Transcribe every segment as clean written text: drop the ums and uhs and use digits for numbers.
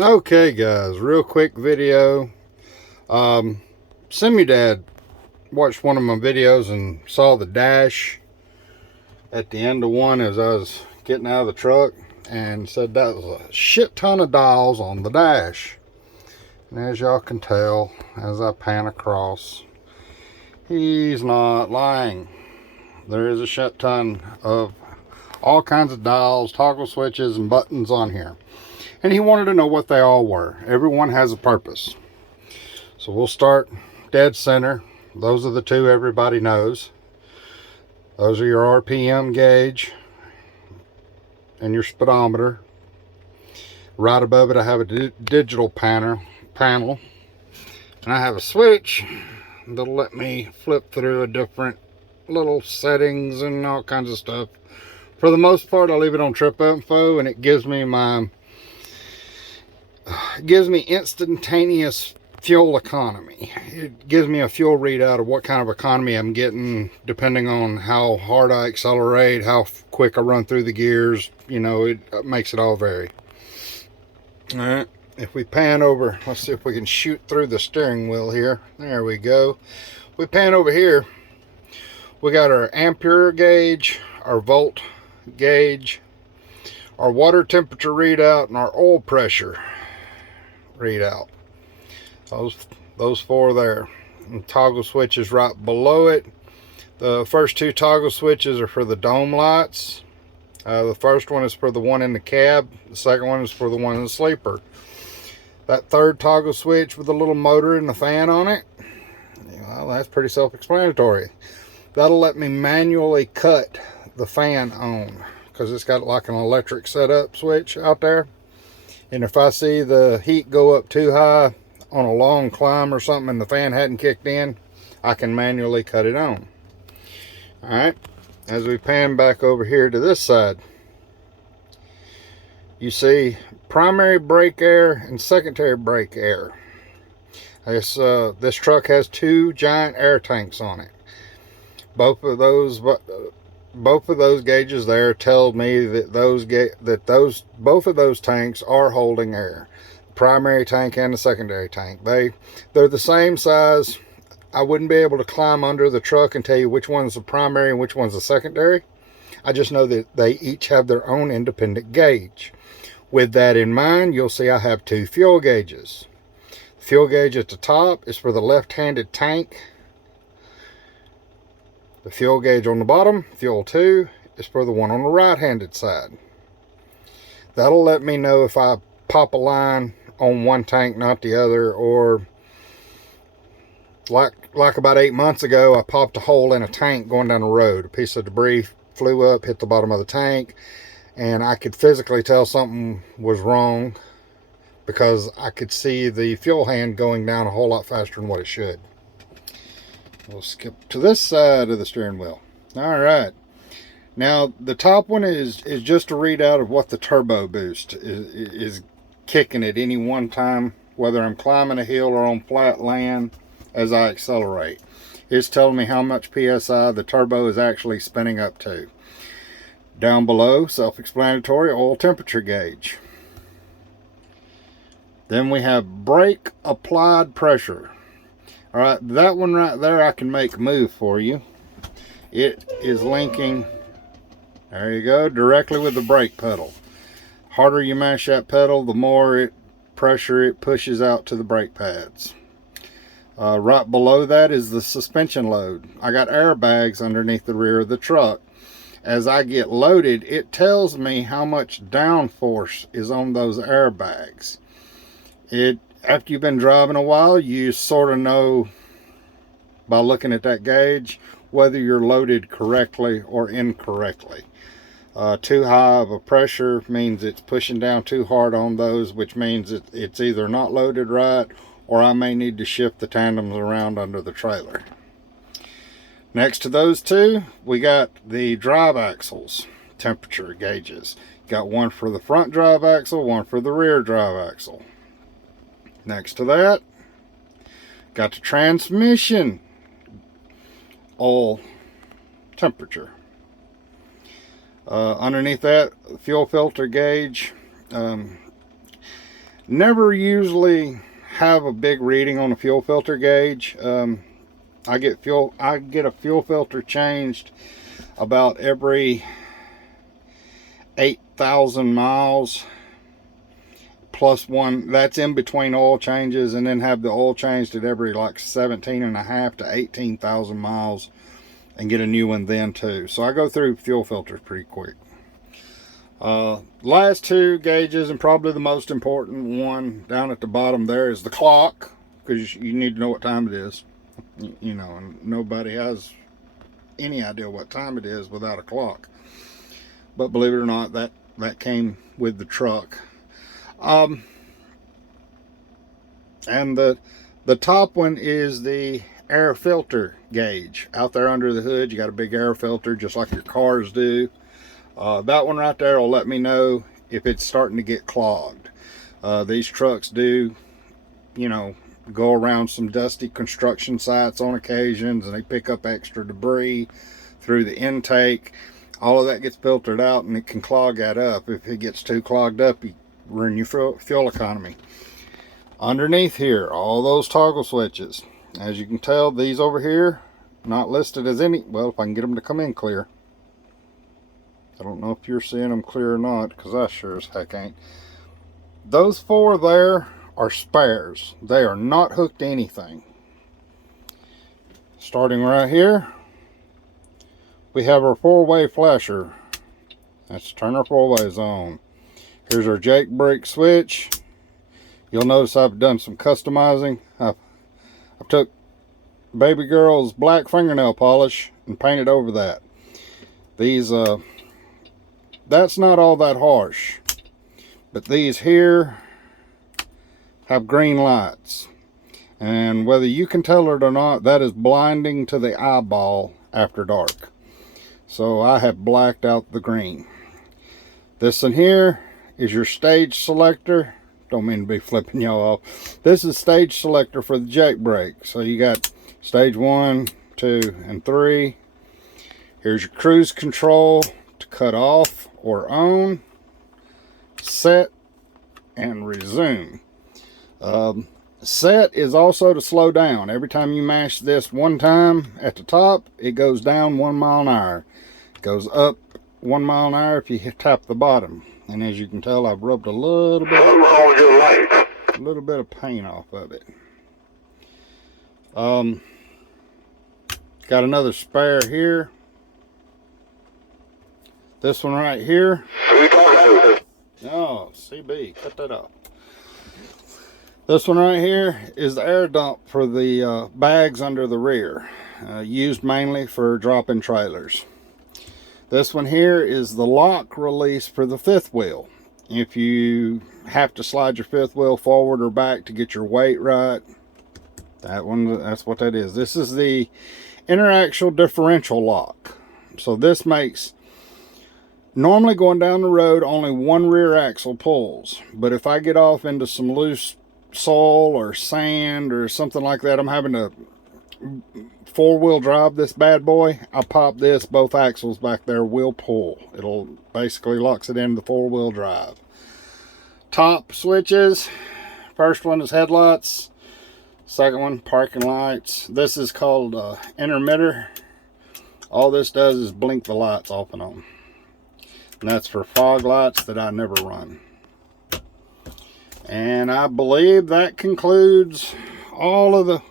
Okay guys, real quick video. Semi Dad watched one of my videos and saw the dash at the end of one as I was getting out of the truck, and said that was a shit ton of dials on the dash. And as y'all can tell as I pan across, he's not lying. There is a shit ton of all kinds of dials, toggle switches, and buttons on here. And he wanted to know what they all were. Everyone has a purpose. So we'll start dead center. Those are the two everybody knows. Those are your RPM gauge and your speedometer. Right above it I have a digital panel. And I have a switch that'll let me flip through a different little settings and all kinds of stuff. For the most part, I leave it on trip info, and it gives me instantaneous fuel economy. It gives me a fuel readout of what kind of economy I'm getting depending on how hard I accelerate, how quick I run through the gears. You know, it makes it all vary. All right, if we pan over, let's see if we can shoot through the steering wheel here. There we go. We pan over here, we got our ampere gauge, our volt gauge, our water temperature readout, and our oil pressure readout. Those four there. And toggle switches right below it. The first two toggle switches are for the dome lights. The first one is for the one in the cab. The second one is for the one in the sleeper. That third toggle switch with the little motor and the fan on it, well, that's pretty self-explanatory. That'll let me manually cut the fan on, because it's got like an electric setup switch out there. And if I see the heat go up too high on a long climb or something and the fan hadn't kicked in, I can manually cut it on. Alright, as we pan back over here to this side, you see primary brake air and secondary brake air. This truck has two giant air tanks on it. Both of those gauges there tell me that both of those tanks are holding air. The primary tank and the secondary tank. They're the same size. I wouldn't be able to climb under the truck and tell you which one's the primary and which one's the secondary. I just know that they each have their own independent gauge. With that in mind, you'll see I have two fuel gauges. The fuel gauge at the top is for the left-handed tank. The fuel gauge on the bottom, fuel 2, is for the one on the right-handed side. That'll let me know if I pop a line on one tank, not the other, or like about 8 months ago, I popped a hole in a tank going down the road. A piece of debris flew up, hit the bottom of the tank, and I could physically tell something was wrong because I could see the fuel hand going down a whole lot faster than what it should. We'll skip to this side of the steering wheel. All right. Now, the top one is just a readout of what the turbo boost is kicking at any one time, whether I'm climbing a hill or on flat land as I accelerate. It's telling me how much PSI the turbo is actually spinning up to. Down below, self-explanatory, oil temperature gauge. Then we have brake applied pressure. All right, that one right there I can make move for you. It is linking, there you go, directly with the brake pedal. Harder you mash that pedal, the more pressure it pushes out to the brake pads. Right below that is the suspension load. I got airbags underneath the rear of the truck. As I get loaded, it tells me how much downforce is on those airbags. After you've been driving a while, you sort of know by looking at that gauge whether you're loaded correctly or incorrectly. Too high of a pressure means it's pushing down too hard on those, which means it's either not loaded right, or I may need to shift the tandems around under the trailer. Next to those two, we got the drive axles temperature gauges. Got one for the front drive axle, one for the rear drive axle. Next to that, got the transmission oil temperature. Underneath that, fuel filter gauge. Never usually have a big reading on a fuel filter gauge. I get a fuel filter changed about every 8,000 miles plus one. That's in between oil changes, and then have the oil changed at every like 17.5 to 18,000 miles and get a new one then too. So I go through fuel filters pretty quick. Last two gauges, and probably the most important one down at the bottom there, is the clock, because you need to know what time it is. You know, and nobody has any idea what time it is without a clock. But believe it or not, that came with the truck. And the top one is the air filter gauge. Out there under the hood, you got a big air filter, just like your cars do. That one right there will let me know if it's starting to get clogged. These trucks do, you know, go around some dusty construction sites on occasions, and they pick up extra debris through the intake. All of that gets filtered out, and it can clog that up. If it gets too clogged up, you ruin your fuel economy. Underneath here, all those toggle switches. As you can tell, these over here, not listed as any. Well, if I can get them to come in clear. I don't know if you're seeing them clear or not, because I sure as heck ain't. Those four there are spares. They are not hooked to anything. Starting right here, we have our four-way flasher. That's to turn our four-ways on. Here's our Jake brake switch. You'll notice I've done some customizing. I took baby girl's black fingernail polish and painted over that. These, that's not all that harsh. But these here have green lights, and whether you can tell it or not, that is blinding to the eyeball after dark. So I have blacked out the green. This in here is your stage selector. Don't mean to be flipping y'all off. This is stage selector for the Jake brake. So you got stage 1, 2, and 3. Here's your cruise control to cut off or on, set, and resume. Set is also to slow down. Every time you mash this one time at the top, it goes down 1 mile an hour. It goes up 1 mile an hour if you tap the bottom. And as you can tell, I've rubbed a little bit of paint off of it. Got another spare here. This one right here. Oh, CB, cut that off. This one right here is the air dump for the bags under the rear, used mainly for drop-in trailers. This one here is the lock release for the fifth wheel. If you have to slide your fifth wheel forward or back to get your weight right, that's what that is. This is the interaxial differential lock. So this makes, normally going down the road, only one rear axle pulls. But if I get off into some loose soil or sand or something like that, I'm having to four-wheel drive this bad boy, I pop this, both axles back there will pull. It'll basically locks it into the four-wheel drive. Top switches, first one is headlights, second one parking lights. This is called intermitter. All this does is blink the lights off and on, and that's for fog lights that I never run. And I believe that concludes all of the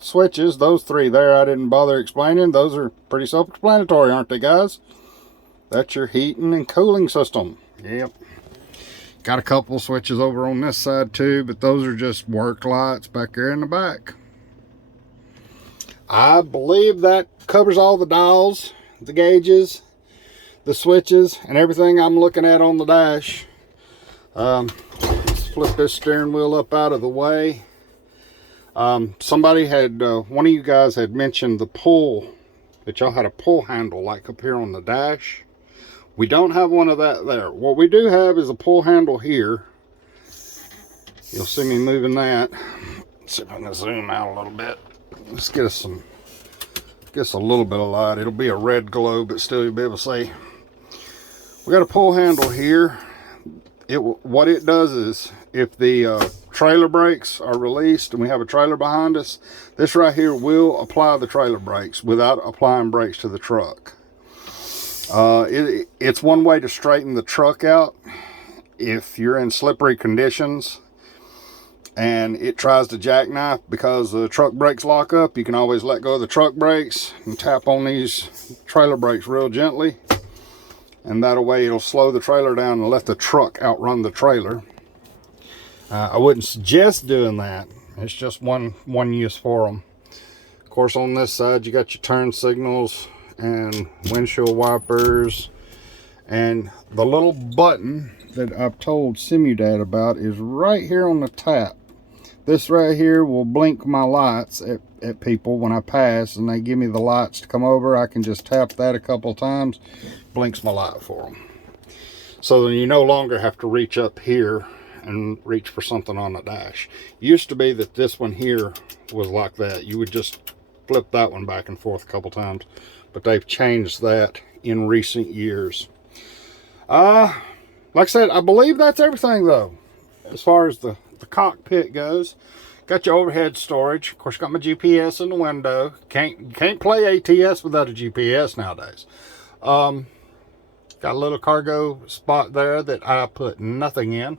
switches. Those three there I didn't bother explaining. Those are pretty self-explanatory, aren't they, guys? That's your heating and cooling system. Yep. Got a couple switches over on this side too, but those are just work lights back there in the back. I believe that covers all the dials, the gauges, the switches, and everything I'm looking at on the dash. Let's flip this steering wheel up out of the way. Somebody had, one of you guys had mentioned the pull, that y'all had a pull handle like up here on the dash. We don't have one of that there. What we do have is a pull handle here. You'll see me moving that. Let's see if I can zoom out a little bit. Let's get us a little bit of light. It'll be a red glow, but still you'll be able to see. We got a pull handle here. What it does is if the trailer brakes are released and we have a trailer behind us, this right here will apply the trailer brakes without applying brakes to the truck. It's one way to straighten the truck out. If you're in slippery conditions and it tries to jackknife because the truck brakes lock up, you can always let go of the truck brakes and tap on these trailer brakes real gently, and that way it'll slow the trailer down and let the truck outrun the trailer. I wouldn't suggest doing that. It's just one use for them. Of course, on this side you got your turn signals and windshield wipers, and the little button that I've told Simudad about is right here on the tap. This right here will blink my lights at people when I pass and they give me the lights to come over. I can just tap that a couple times, blinks my light for them. So then you no longer have to reach up here and reach for something on the dash. It used to be that this one here was like that. You would just flip that one back and forth a couple times, but they've changed that in recent years. Like I said, I believe that's everything though, as far as the cockpit goes. Got your overhead storage. Of course, got my GPS in the window. Can't play ATS without a GPS nowadays. Got a little cargo spot there that I put nothing in.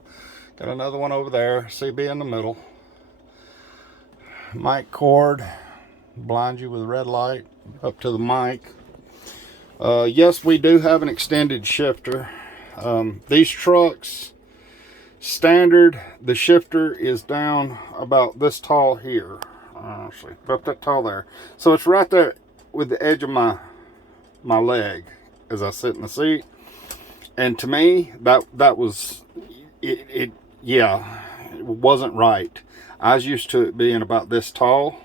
Got another one over there, CB in the middle. Mic cord, blind you with a red light up to the mic. Yes, we do have an extended shifter. These trucks, standard, the shifter is down about this tall here. Actually, about that tall there. So it's right there with the edge of my leg as I sit in the seat. And to me, that was it. Yeah, it wasn't right. I was used to it being about this tall.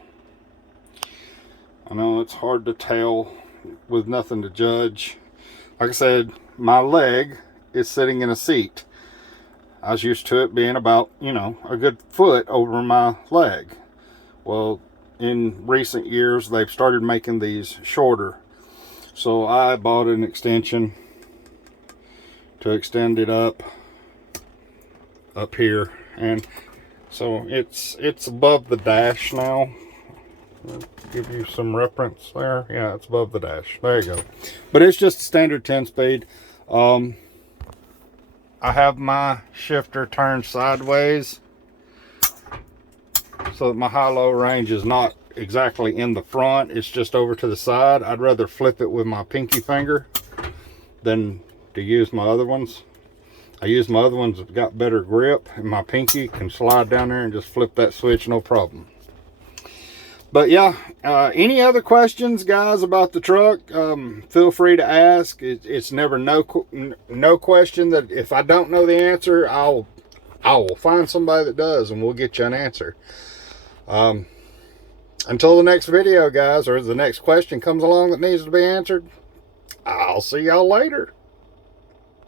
I know it's hard to tell with nothing to judge. Like I said, my leg is sitting in a seat. I was used to it being about, you know, a good foot over my leg. Well, in recent years, they've started making these shorter. So I bought an extension to extend it up here. And so it's above the dash now. I'll give you some reference there. Yeah, it's above the dash. There you go. But it's just a standard 10-speed. I have my shifter turned sideways so that my high-low range is not exactly in the front. It's just over to the side. I'd rather flip it with my pinky finger than to use my other ones. I use my other ones that got better grip, and my pinky can slide down there and just flip that switch, no problem. But yeah, any other questions, guys, about the truck, feel free to ask. It's never no question that if I don't know the answer, I will find somebody that does, and we'll get you an answer. Until the next video, guys, or the next question comes along that needs to be answered, I'll see y'all later.